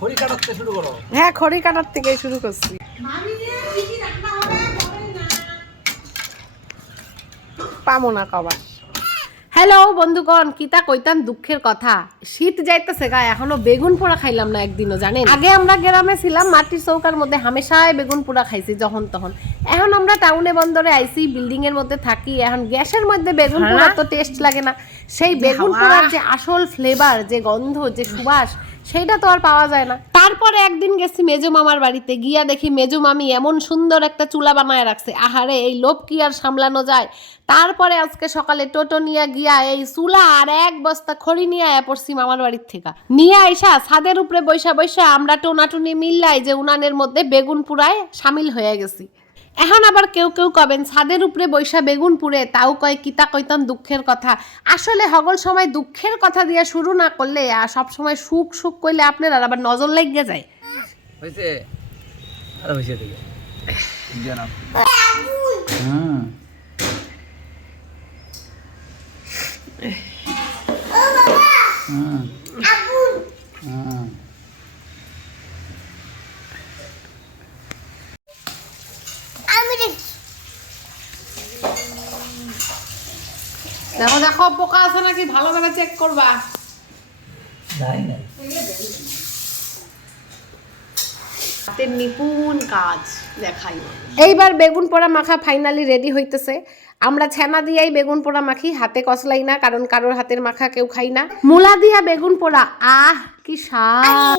খড়ি কাটাতে শুরু করো। হ্যাঁ, খড়ি কাটার থেকে শুরু করছি। পামো না কবার। হ্যালো বন্ধুগণ, কিতা কইতাম দুঃখের কথা। শীত যাইতেছে গা, এখনো বেগুন পোড়া খাইলাম না একদিনও, জানেন? আগে আমরা গ্রামে ছিলাম, মাটির চৌকার মধ্যে হামেশাই বেগুন পোড়া খাইছি যখন তখন। এখন আমরা টাউনে বন্দরে আইছি, বিল্ডিং এর মধ্যে থাকি, এখন গ্যাসের মধ্যে বেগুন পোড়া তো টেস্ট লাগে না। সেই বেগুন পোড়ার যে আসল ফ্লেভার, যে গন্ধ, যে সুবাস, সেইটা তো আর পাওয়া যায় না। তারপরে একদিন গেছি মেজো মামার বাড়িতে, গিয়া দেখি মেজো মামি এমন সুন্দর একটা চুলা বানায় রাখছে। আহারে, এই লোভ কি আর সামলানো যায়? তারপরে আজকে সকালে টোটো নিয়ে গিয়া এই চুলা আর এক বস্তা খড়ি নিয়ে আয়া পড়ছি মামার বাড়ির থেকে। নিয়ে আইসা ছাদের উপরে বৈশা বৈশা আমরা টোনাটুনি মিল্লাই যে উনানের মধ্যে বেগুন পুরায় সামিল হয়ে গেছি। এখন আবার কেউ কেউ কবেন ছাদের উপরে বৈশা বেগুন পুড়ে, তাও কয় কিতা কইতাম দুঃখের কথা। আসলে হগল সময় দুঃখের কথা দিয়ে শুরু না করলে আর সব সময় সুখ সুখ কইলে আপনার আর আবার নজর লেগে যায়। হইছে আর হইছে দেখে জানা। হুম হুম হুম দেখো দেখো পোকা আছে নাকি ভালো করে চেক করবা। নাই নাই হাতের নিপুণ কাজ দেখাই। এইবার বেগুন পোড়া মাখা ফাইনালি রেডি হইতেছে। আমরা ছানা দিয়াই বেগুন পোড়া মাখি, হাতে কসলাই না, কারণ কারোর হাতের মাখা কেউ খাই না। মূলা দিয়া বেগুন পোড়া, আহ কি স্বাদ।